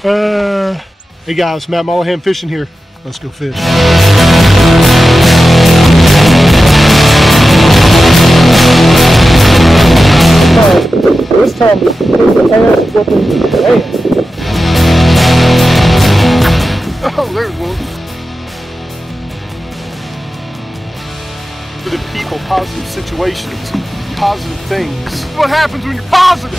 Hey guys, Matt Mollohan Fishing here. Let's go fish. This time the ass whooping man. Oh, there's one. For the people, positive situations, positive things. What happens when you're positive?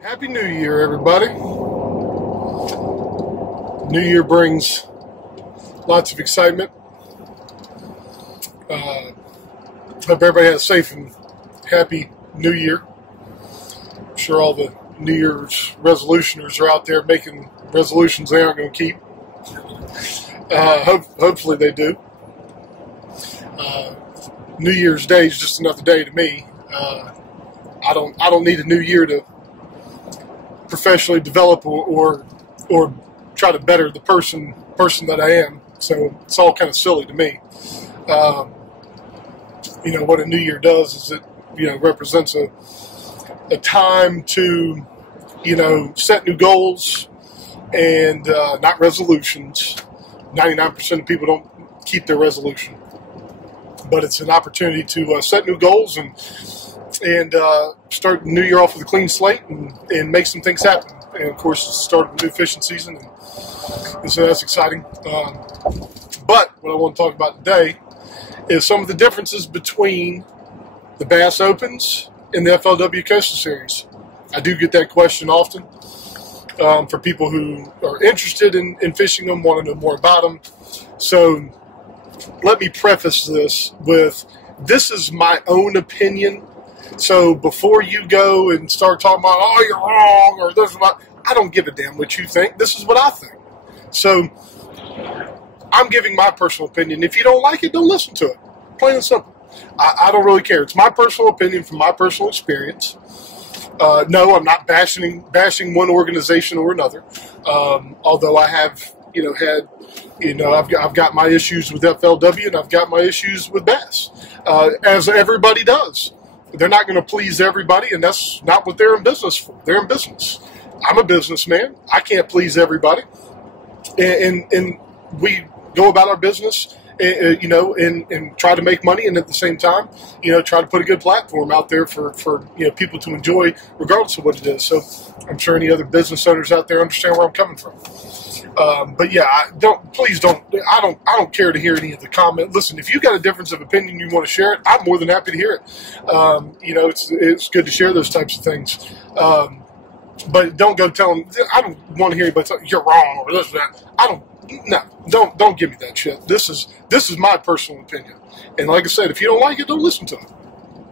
Happy New Year, everybody. New Year brings lots of excitement. Hope everybody has a safe and happy New Year. I'm sure all the New Year's resolutioners are out there making resolutions they aren't going to keep. Hopefully they do. New Year's Day is just another day to me. I don't need a new year to professionally develop or try to better the person that I am. So it's all kind of silly to me. You know, what a new year does is it, you know, represents a time to, you know, set new goals and not resolutions. 99% of people don't keep their resolution, but it's an opportunity to set new goals and start the new year off with a clean slate and make some things happen. And of course, it's the start of a new fishing season, and so that's exciting. But what I want to talk about today is some of the differences between the Bass Opens and the FLW Costa Series. I do get that question often for people who are interested in fishing them, want to know more about them. So let me preface this with, this is my own opinion. So before you go and start talking about, oh, you're wrong, or this is what, I don't give a damn what you think. This is what I think. So I'm giving my personal opinion. If you don't like it, don't listen to it. Plain and simple. I don't really care. It's my personal opinion from my personal experience. No, I'm not bashing one organization or another. Although I have, you know, I've got my issues with FLW and I've got my issues with Bass, as everybody does. They're not going to please everybody, and that's not what they're in business for. They're in business. I'm a businessman. I can't please everybody, and we go about our business, you know, and try to make money, and at the same time, you know, try to put a good platform out there for you know, people to enjoy, regardless of what it is. So I'm sure any other business owners out there understand where I'm coming from. But yeah, please don't. I don't care to hear any of the comments. Listen, if you got a difference of opinion, you want to share it, I'm more than happy to hear it. You know, it's good to share those types of things. But don't go tell them. I don't want to hear anybody tell you're wrong or this or that. Don't give me that shit. This is my personal opinion. And like I said, if you don't like it, don't listen to it.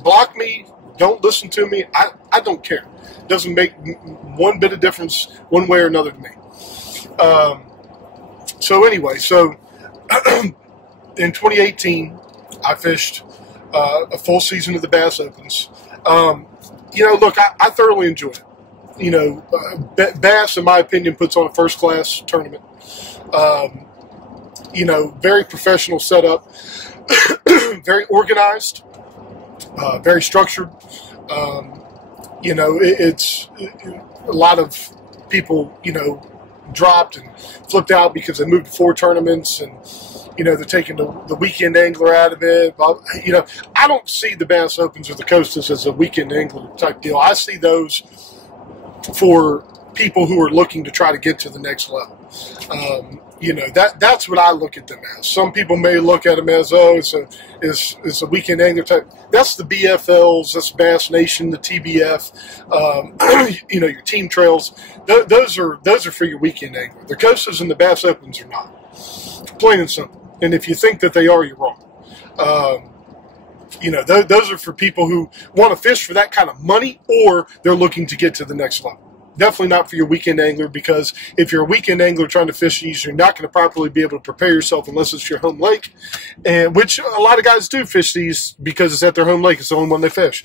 Block me. Don't listen to me. I don't care. It doesn't make one bit of difference one way or another to me. So anyway, in 2018, I fished a full season of the Bass Opens. You know, look, I thoroughly enjoyed it. You know, Bass, in my opinion, puts on a first-class tournament. You know, very professional setup, very organized, very structured. You know, it's a lot of people, you know, dropped and flipped out because they moved to 4 tournaments, and you know, they're taking the weekend angler out of it. You know, I don't see the Bass Opens or the Costas as a weekend angler type deal. I see those for people who are looking to try to get to the next level. You know, that's what I look at them as. Some people may look at them as, oh, it's a weekend angler type. That's the BFLs, that's Bass Nation, the TBF, you know, your team trails. Those are for your weekend angler. The Costas and the Bass Opens are not. Plain and simple. And if you think that they are, you're wrong. You know, those are for people who want to fish for that kind of money, or they're looking to get to the next level. Definitely not for your weekend angler, because if you're a weekend angler trying to fish these, you're not going to properly be able to prepare yourself unless it's your home lake, and which a lot of guys do fish these because it's at their home lake. It's the only one they fish,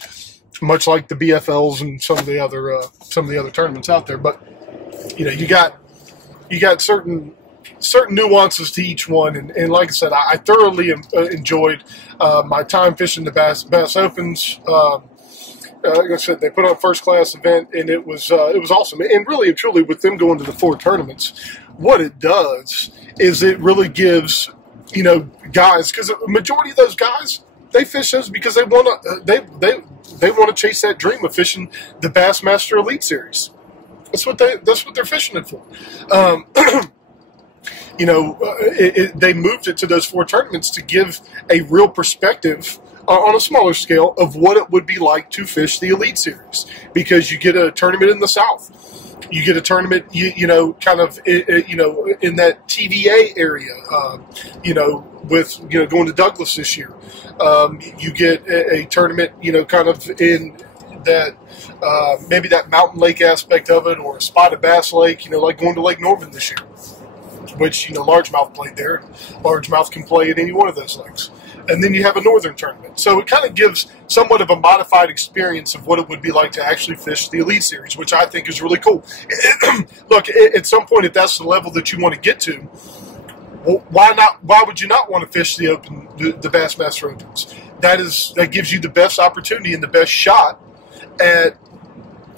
much like the BFLs and some of the other tournaments out there. But you know, you got certain nuances to each one, and like I said, I thoroughly enjoyed my time fishing the Bass Opens. like I said, they put on a first-class event, and it was awesome. And really and truly, with them going to the 4 tournaments, what it does is it really gives, you know, guys, because the majority of those guys, they fish those because they want to they want to chase that dream of fishing the Bassmaster Elite Series. That's what they're fishing it for. You know, they moved it to those 4 tournaments to give a real perspective on a smaller scale of what it would be like to fish the Elite Series, because you get a tournament in the South. You get a tournament, you know, kind of, you know, in that TVA area, you know, with, you know, going to Douglas this year. You get a tournament, you know, kind of in that, maybe that mountain lake aspect of it, or a spotted bass lake, you know, like going to Lake Norman this year, which, you know, largemouth played there. Largemouth can play at any one of those lakes. And then you have a northern tournament. So it kind of gives somewhat of a modified experience of what it would be like to actually fish the Elite Series, which I think is really cool. Look, at some point, if that's the level that you want to get to, well, why not? Why would you not want to fish the Open, the Bassmaster Opens? That gives you the best opportunity and the best shot at,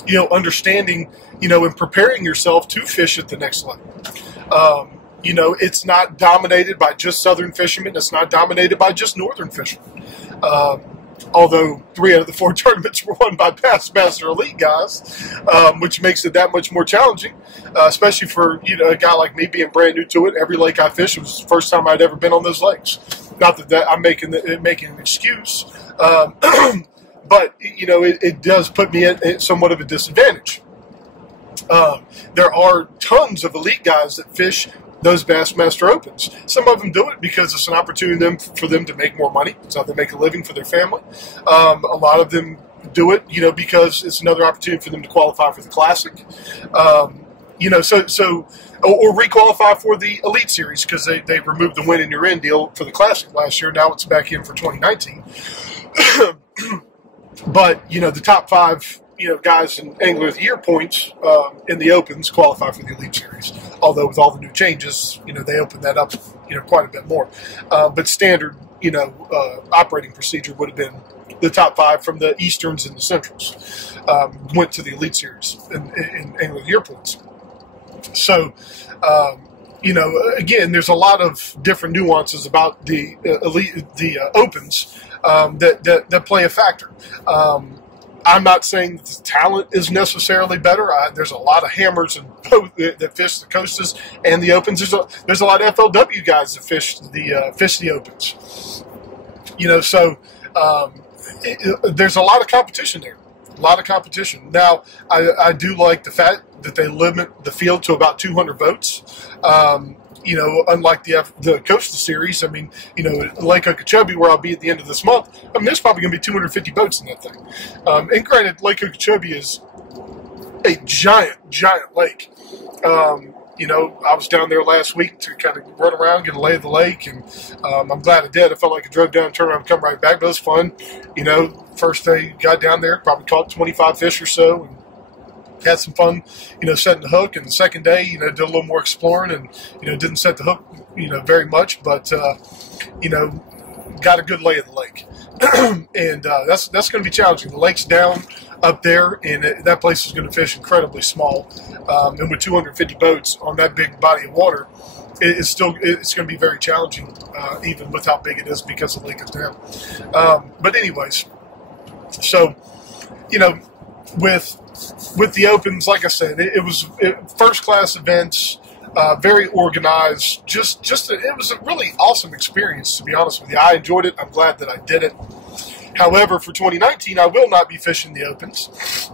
you know, understanding, you know, and preparing yourself to fish at the next level. You know, it's not dominated by just southern fishermen. It's not dominated by just northern fishermen. Although 3 out of the 4 tournaments were won by Bassmaster Elite guys, which makes it that much more challenging, especially for, you know, a guy like me being brand new to it. Every lake I fished was the first time I'd ever been on those lakes. Not that I'm making an excuse, but, you know, it does put me at somewhat of a disadvantage. There are tons of elite guys that fish those Bassmaster Opens. Some of them do it because it's an opportunity for them to make more money. It's how they make a living for their family. A lot of them do it, you know, because it's another opportunity for them to qualify for the Classic. You know, or requalify for the Elite Series, because they removed the win and you're in deal for the Classic last year. Now it's back in for 2019. But, you know, the top 5, you know, guys in Angler of the Year points in the Opens qualify for the Elite Series. Although with all the new changes, you know, they opened that up, you know, quite a bit more. But standard, you know, operating procedure would have been the top 5 from the Easterns and the Centrals went to the Elite Series in Angler of the Year points. So, you know, again, there's a lot of different nuances about the Opens that play a factor. I'm not saying that the talent is necessarily better. There's a lot of hammers and that fish the Costas and the Opens. There's a lot of FLW guys that fish the Opens. You know, so there's a lot of competition there. A lot of competition. Now, I do like the fact that they limit the field to about 200 votes. You know, unlike the Costa Series, I mean, you know, Lake Okeechobee, where I'll be at the end of this month, I mean, there's probably going to be 250 boats in that thing. And granted, Lake Okeechobee is a giant lake. You know, I was down there last week to kind of run around, get a lay of the lake, and I'm glad I did. I felt like I drove down, turned around, and come right back, but it was fun. You know, first day got down there, probably caught 25 fish or so, and had some fun, you know, setting the hook. And the second day, you know, did a little more exploring and, you know, didn't set the hook, you know, very much, but, you know, got a good lay of the lake. And that's going to be challenging. The lake's down up there, and that place is going to fish incredibly small. And with 250 boats on that big body of water, it's going to be very challenging, even with how big it is, because the lake is down. But anyways, so, you know, with the Opens, like I said, it was first-class events, very organized. It was a really awesome experience, to be honest with you. I enjoyed it. I'm glad that I did it. However, for 2019, I will not be fishing the Opens,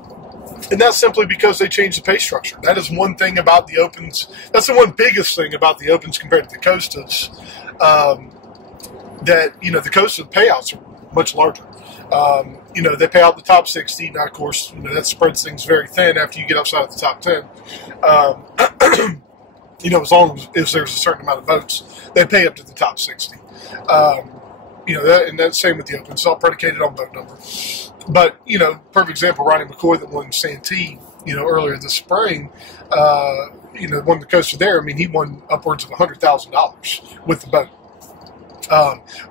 and that's simply because they changed the pay structure. That is one thing about the Opens. That's the one biggest thing about the Opens compared to the Costas. That, you know, the Costa payouts are much larger. You know, they pay out the top 60. Now, of course, you know, that spreads things very thin after you get outside of the top 10. You know, as long as there's a certain amount of votes, they pay up to the top 60. You know, and that's same with the Open. It's all predicated on vote number. But, you know, perfect example, Ronnie McCoy that won Santee, you know, earlier this spring, you know, won the Costa there. I mean, he won upwards of $100,000 with the boat.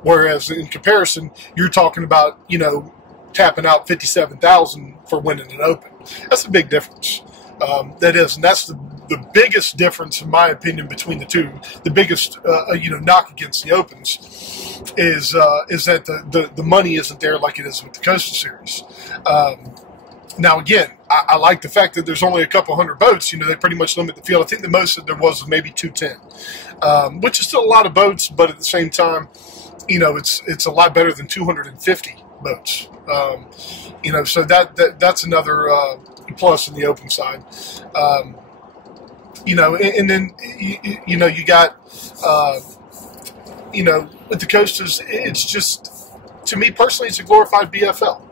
Whereas in comparison, you're talking about, you know, tapping out $57,000 for winning an Open. That's a big difference. That is, and that's the biggest difference, in my opinion, between the two. The biggest, knock against the Opens is that the money isn't there like it is with the Costa Series. Now, again, I like the fact that there's only a couple hundred boats. They pretty much limit the field. I think the most that there was maybe 210, which is still a lot of boats, but at the same time, it's a lot better than 250 boats. So that's another plus in the Open side. And then you got with the Costas, it's just, to me personally, it's a glorified BFL.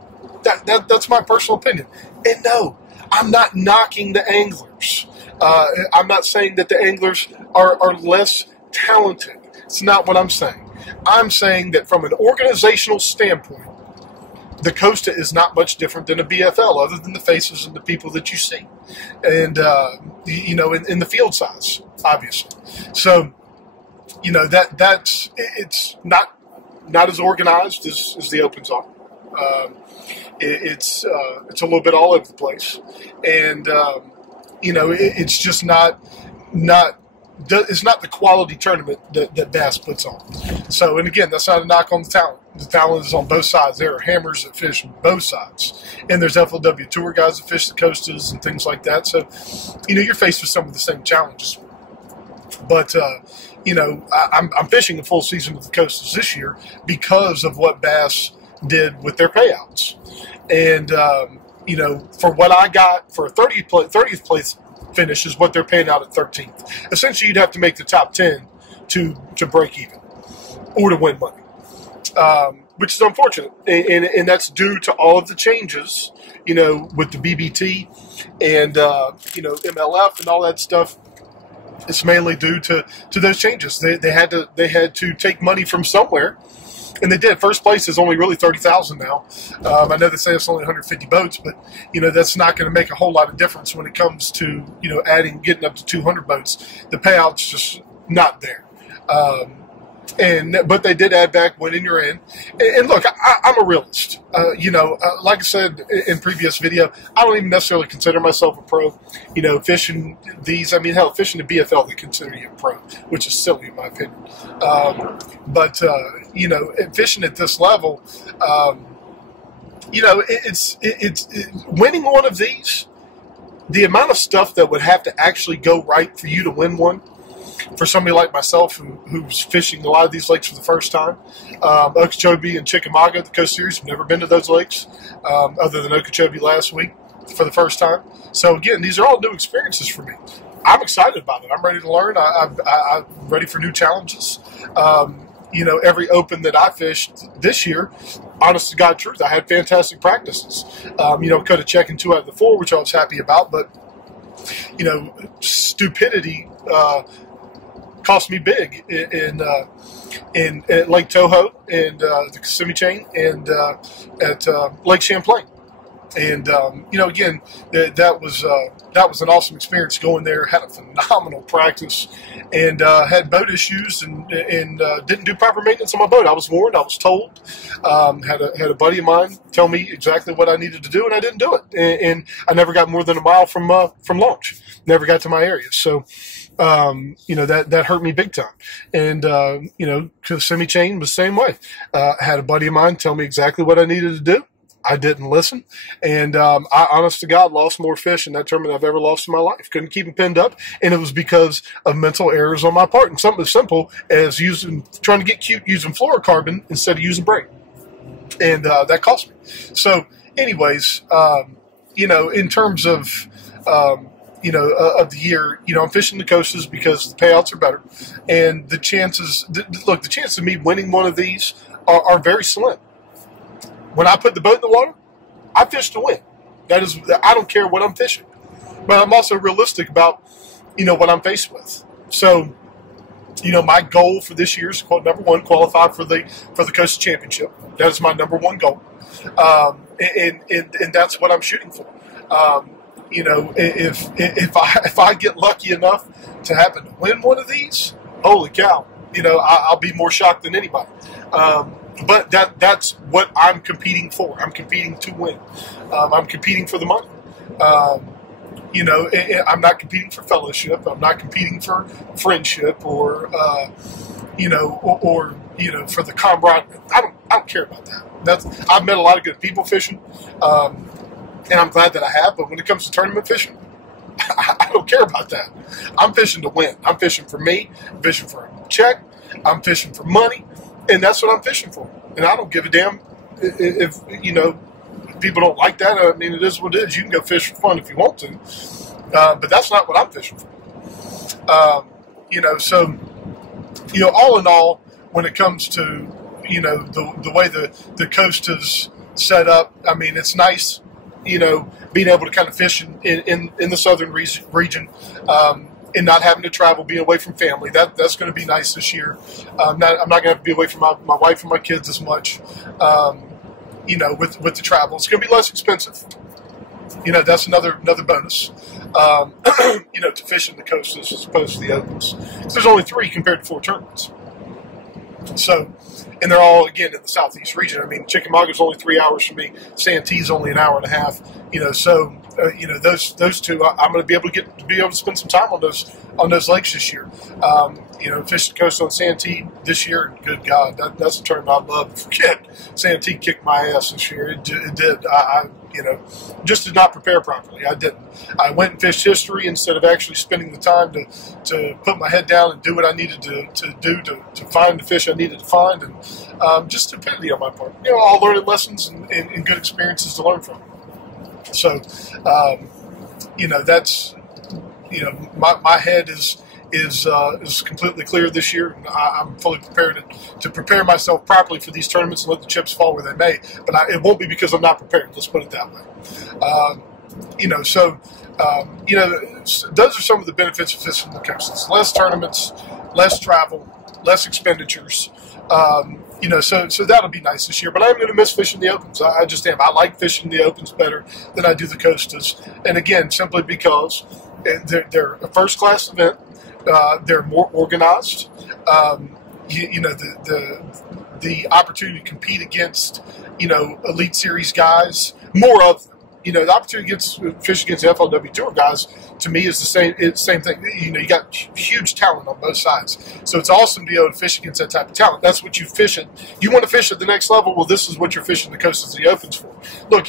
That's my personal opinion. And no, I'm not knocking the anglers. I'm not saying that the anglers are less talented. It's not what I'm saying. I'm saying that from an organizational standpoint, the Costa is not much different than a BFL, other than the faces and the people that you see, and in the field size, obviously. So, it's not as organized as the Opens are. It's a little bit all over the place, and it's just not it's not the quality tournament that Bass puts on. So, and again, that's not a knock on the talent. The talent is on both sides. There are hammers that fish on both sides, and there's FLW Tour guys that fish the Costas and things like that. So, you're faced with some of the same challenges. But I'm fishing a full season with the Costas this year because of what Bass did with their payouts. And, for what I got for a 30th place finish is what they're paying out at 13th. Essentially, you'd have to make the top 10 to break even or to win money, which is unfortunate. And that's due to all of the changes, with the BBT and, MLF and all that stuff. It's mainly due to those changes. They had to take money from somewhere. And they did. First place is only really 30,000 now. I know they say it's only 150 boats, but that's not going to make a whole lot of difference when it comes to getting up to 200 boats. The payout's just not there. But they did add back when in your end. And look, I'm a realist. Like I said in previous video, I don't even necessarily consider myself a pro. Fishing these, hell, fishing the BFL, they consider you a pro, which is silly in my opinion. But fishing at this level, it's winning one of these, the amount of stuff that would have to actually go right for you to win one, for somebody like myself who's fishing a lot of these lakes for the first time. Okeechobee and Chickamauga, the Coast Series, have never been to those lakes, other than Okeechobee last week for the first time. So again, these are all new experiences for me. I'm excited about it. I'm ready to learn. I'm ready for new challenges. Every Open that I fished this year, honest to God truth, I had fantastic practices. Could have checked in 2 out of the 4, which I was happy about, but stupidity cost me big in Lake Toho and the Kissimmee Chain and at Lake Champlain. And again, that was an awesome experience going there. Had a phenomenal practice, and had boat issues and didn't do proper maintenance on my boat. I was warned. I was told. Had a buddy of mine tell me exactly what I needed to do, and I didn't do it. And I never got more than a mile from launch. Never got to my area. So. That hurt me big time. And, Kissimmee Chain was the same way. Had a buddy of mine tell me exactly what I needed to do. I didn't listen. And, I, honest to God, lost more fish in that tournament I've ever lost in my life. Couldn't keep them pinned up. And it was because of mental errors on my part. And something as simple as trying to get cute using fluorocarbon instead of using braid. And, that cost me. So anyways, in terms of, of the year, I'm fishing the Costas because the payouts are better. And the chances of me winning one of these are very slim. When I put the boat in the water, I fish to win. I don't care what I'm fishing. But I'm also realistic about, what I'm faced with. So, my goal for this year is, number one, qualify for the Costa Championship. That is my number one goal. And that's what I'm shooting for. If I get lucky enough to happen to win one of these, holy cow, I'll be more shocked than anybody. But that's what I'm competing for. I'm competing to win. I'm competing for the money. You know, I'm not competing for fellowship. I'm not competing for friendship or you know, or you know, for the camaraderie. I don't care about that. I've met a lot of good people fishing, and I'm glad that I have. But when it comes to tournament fishing, I don't care about that. I'm fishing to win. I'm fishing for me. I'm fishing for a check. I'm fishing for money, and that's what I'm fishing for. And I don't give a damn if you know, people don't like that. I mean, it is what it is. You can go fish for fun if you want to, but that's not what I'm fishing for. You know, so you know, all in all, when it comes to you know the way the coast is set up, I mean, it's nice. You know, being able to kind of fish in the southern region. And not having to travel, being away from family, that's going to be nice this year. I'm not going to have to be away from my wife and my kids as much. You know, with the travel, it's going to be less expensive. You know, that's another bonus. You know, to fish in the coast as opposed to the opens. So there's only 3 compared to 4 tournaments. So, and they're all again in the southeast region. I mean, Chickamauga's only 3 hours from me. Santee's only an hour and a half. You know, so you know those 2, I'm going to be able to spend some time on those lakes this year. You know, fish the coast on Santee this year. Good God, that's a tournament I love to forget. Santee kicked my ass this year. It did. I you know, just did not prepare properly. I didn't. I went and fished history instead of actually spending the time to put my head down and do what I needed to do to find the fish I needed to find, and just stupidity on my part. You know, all learning lessons and good experiences to learn from. So, you know, that's, you know, my head is completely clear this year, and I'm fully prepared to prepare myself properly for these tournaments and let the chips fall where they may. But it won't be because I'm not prepared. Let's put it that way. You know, so you know, those are some of the benefits of fishing the coast. It's less tournaments, less travel, less expenditures. You know, so that'll be nice this year. But I'm going to miss fishing the opens. I just am. I like fishing the opens better than I do the coastas. And again, simply because they're a first-class event. They're more organized. You know, the opportunity to compete against, you know, Elite Series guys, more of them. You know, the opportunity to fish against FLW Tour guys, to me, is the same. It's the same thing. You know, you got huge talent on both sides, so it's awesome to be able to fish against that type of talent. That's what you fish at. You want to fish at the next level. Well, this is what you're fishing the Coastas and the Opens for. Look,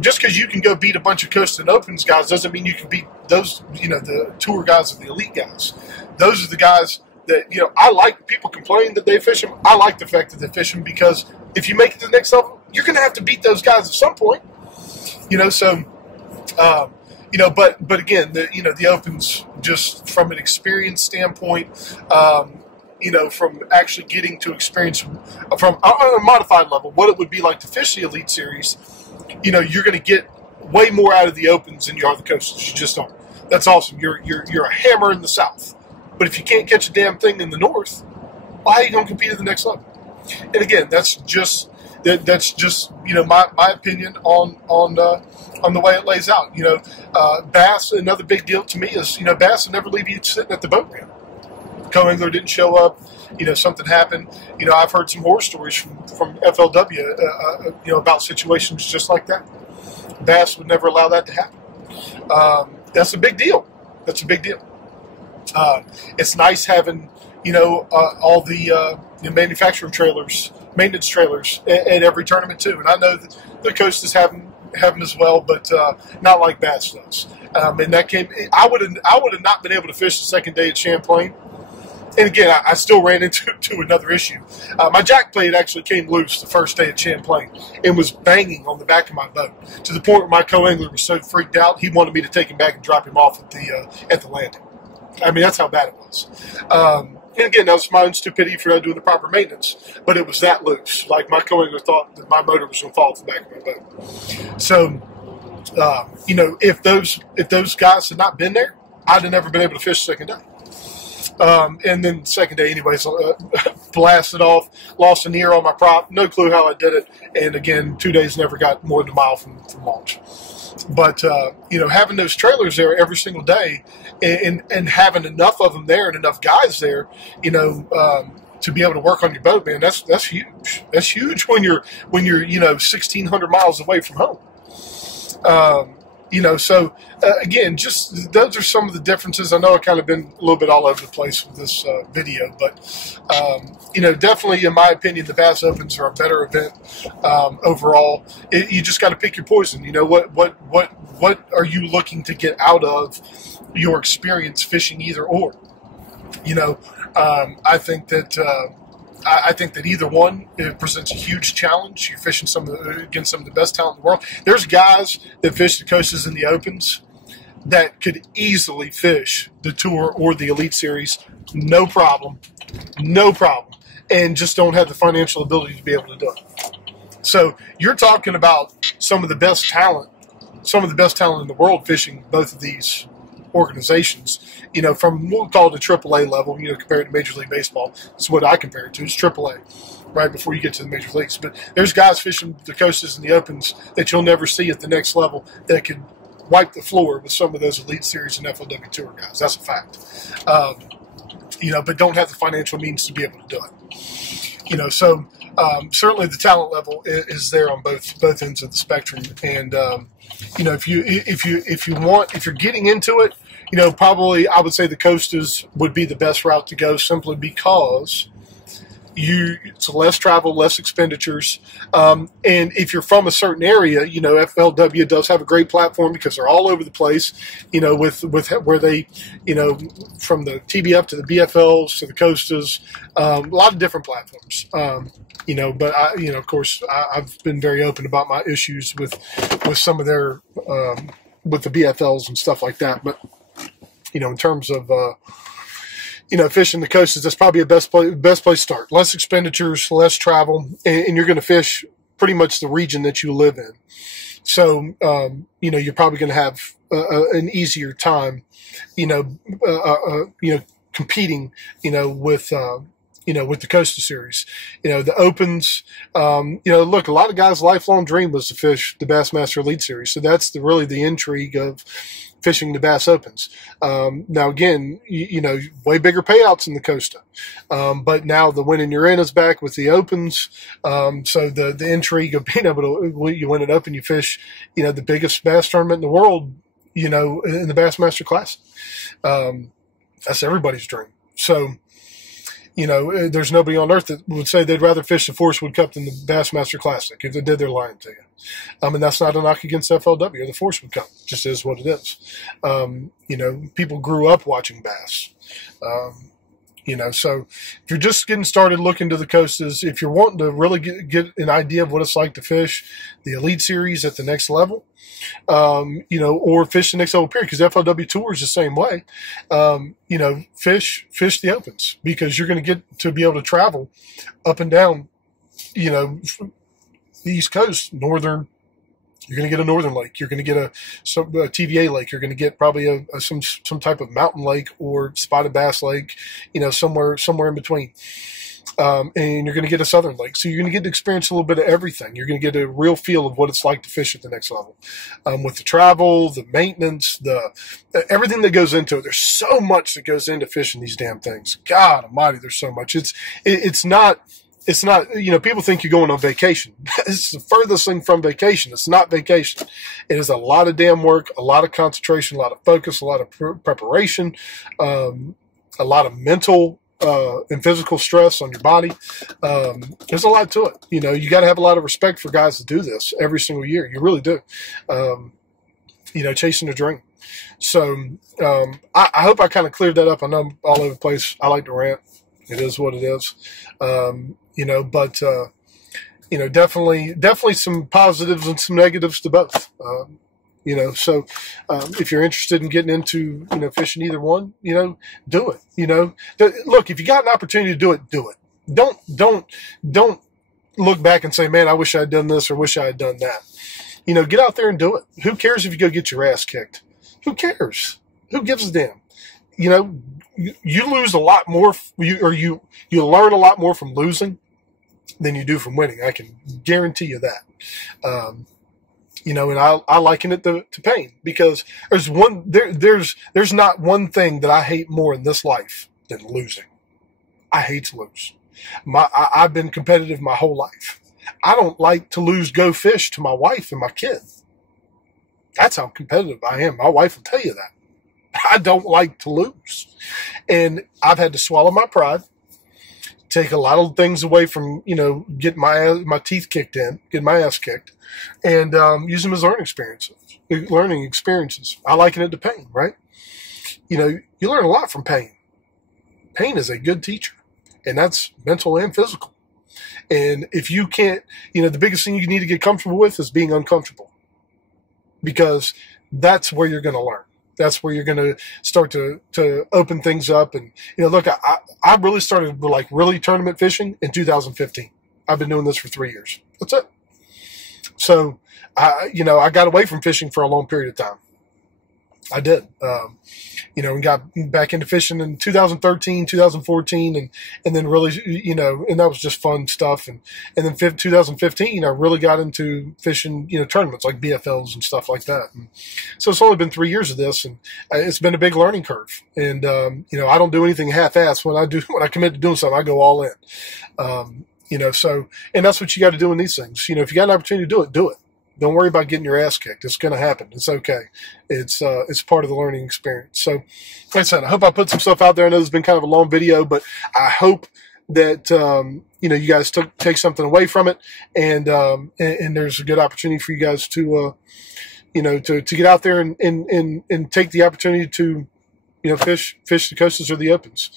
just because you can go beat a bunch of Coast and Opens guys doesn't mean you can beat those. You know, the tour guys and the elite guys. Those are the guys that, you know, I like. People complain that they fish them. I like the fact that they fish them, because if you make it to the next level, you're going to have to beat those guys at some point. You know, so, you know, but again, you know, the opens, just from an experience standpoint, you know, from actually getting to experience from on a modified level, what it would be like to fish the Elite Series, you know, you're going to get way more out of the opens than you are the coastals. You just are. That's awesome. You're a hammer in the south, but if you can't catch a damn thing in the north, well, how are you going to compete at the next level? And again, that's just you know, my opinion on the way it lays out. You know, bass, another big deal to me is, you know, bass will never leave you sitting at the boat ramp. Co-angler didn't show up. You know, something happened. You know, I've heard some horror stories from FLW. You know, about situations just like that. Bass would never allow that to happen. That's a big deal. That's a big deal. It's nice having, you know, all the manufacturing trailers, maintenance trailers at every tournament too. And I know that the Coastas have them as well, but not like bass does. And that came. I would have not been able to fish the second day at Champlain. And again, I still ran into another issue. My jack plate actually came loose the first day at Champlain and was banging on the back of my boat, to the point where my co-angler was so freaked out he wanted me to take him back and drop him off at the landing. I mean, that's how bad it was. And again, that was my own stupidity for not doing the proper maintenance, but it was that loose. Like, my co-angler thought that my motor was going to fall off the back of my boat. So, you know, if those guys had not been there, I'd have never been able to fish the second day. And then the second day, anyways, blasted off, lost an ear on my prop, no clue how I did it, and again, 2 days never got more than a mile from launch. But, you know, having those trailers there every single day and having enough of them there and enough guys there, you know, to be able to work on your boat, man, that's huge. That's huge when you're 1,600 miles away from home. So again, just those are some of the differences. I know I've kind of been a little bit all over the place with this video, but definitely, in my opinion, the Bass Opens are a better event overall. You just got to pick your poison. What are you looking to get out of your experience fishing either or? I think that either one, it presents a huge challenge. You're fishing against some of the best talent in the world. There's guys that fish the coasters and the opens that could easily fish the Tour or the Elite Series, no problem, and just don't have the financial ability to be able to do it. So you're talking about some of the best talent in the world fishing both of these organizations, from what we call it the AAA level, compared to Major League Baseball. It's what I compare it to. It's AAA, right before you get to the major leagues. But there's guys fishing the coasters and the opens that you'll never see at the next level that could wipe the floor with some of those Elite Series and FLW Tour guys. That's a fact. But don't have the financial means to be able to do it. So certainly the talent level is there on both ends of the spectrum. And if you're getting into it, probably I would say the coasters would be the best route to go, simply because it's less travel, less expenditures. And if you're from a certain area, FLW does have a great platform because they're all over the place, with where they, from the TBF to the BFLs to the coasters, a lot of different platforms. But of course, I've been very open about my issues with some of their, with the BFLs and stuff like that. But, in terms of, fishing the coasters, that's probably a best place to start. Less expenditures, less travel, and you're going to fish pretty much the region that you live in. So, you're probably going to have an easier time, competing, with the Costa Series. The Opens, look, a lot of guys' lifelong dream was to fish the Bassmaster Elite Series. So that's really the intrigue of fishing the Bass Opens. Now, again, way bigger payouts in the Costa. But now the win and you're in is back with the Opens. So the intrigue of being able to, you win an Open, you fish, the biggest bass tournament in the world, in the Bassmaster Classic. That's everybody's dream. So, there's nobody on earth that would say they'd rather fish the Forest Wood Cup than the Bassmaster Classic. If they did, they're lying to you. And that's not a knock against FLW or the Forest Wood Cup. It just is what it is. People grew up watching bass. So if you're just getting started looking to the coasters, if you're wanting to really get an idea of what it's like to fish the Elite Series at the next level, or fish the next level period, because FLW Tour is the same way, fish the Opens, because you're going to get to be able to travel up and down, the East Coast, northern. You're going to get a northern lake. You're going to get a TVA lake. You're going to get probably some type of mountain lake or spotted bass lake, somewhere in between. And you're going to get a southern lake. So you're going to get to experience a little bit of everything. You're going to get a real feel of what it's like to fish at the next level. With the travel, the maintenance, everything that goes into it. There's so much that goes into fishing these damn things. God almighty, there's so much. It's not, people think you're going on vacation. It's the furthest thing from vacation. It's not vacation. It is a lot of damn work, a lot of concentration, a lot of focus, a lot of preparation, a lot of mental and physical stress on your body. There's a lot to it. You got to have a lot of respect for guys that do this every single year. You really do. Chasing a dream. So I hope I kind of cleared that up. I know I'm all over the place. I like to rant. It is what it is. But definitely some positives and some negatives to both. So if you're interested in getting into, fishing either one, do it. Look, if you got an opportunity to do it, do it. Don't look back and say, man, I wish I had done this or wish I had done that. Get out there and do it. Who cares if you go get your ass kicked? Who cares? Who gives a damn? You lose a lot more, you learn a lot more from losing than you do from winning. I can guarantee you that. And I liken it to pain, because there's not one thing that I hate more in this life than losing. I hate to lose. I've been competitive my whole life. I don't like to lose go fish to my wife and my kid. That's how competitive I am. My wife will tell you that. I don't like to lose. And I've had to swallow my pride, take a lot of things away from, getting my teeth kicked in, getting my ass kicked, and use them as learning experiences. I liken it to pain, right? You learn a lot from pain. Pain is a good teacher, and that's mental and physical. And if you can't, the biggest thing you need to get comfortable with is being uncomfortable, because that's where you're going to learn. That's where you're going to start to open things up. And, look, I really started really tournament fishing in 2015. I've been doing this for 3 years. That's it. So, I got away from fishing for a long period of time. I did, and got back into fishing in 2013, 2014, and then really, and that was just fun stuff. And then 2015, I really got into fishing, tournaments like BFLs and stuff like that. And so it's only been 3 years of this, and it's been a big learning curve. And, I don't do anything half-assed. When I commit to doing something, I go all in. And that's what you got to do in these things. If you got an opportunity to do it, do it. Don't worry about getting your ass kicked. It's going to happen. It's okay. It's part of the learning experience. So, like I said, I hope I put some stuff out there. I know it's been kind of a long video, but I hope that, you guys take something away from it. And there's a good opportunity for you guys to, to get out there and take the opportunity to, fish the coastals or the opens.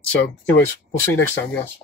So anyways, we'll see you next time, guys.